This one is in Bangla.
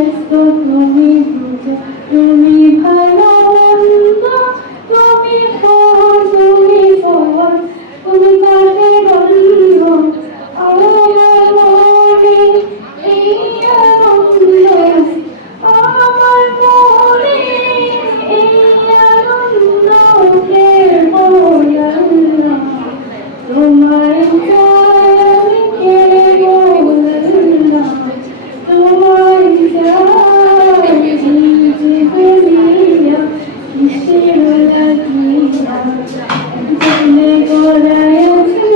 ব্যস্ত তুমি বুঝো, তুমি ভালো মন্দ, তুমি ফল তুমি ফল, তুমি কাঠের গন্ধ, আমার মনে এই আনন্দ, আমার মনে এই আনন্দ কেবল আল্লাহ, তোমায় চাই আমি কেবল আল্লাহ, তোমায় চাই দুনিয়া কিসের লাগিয়া, জলে গড়ায় আছে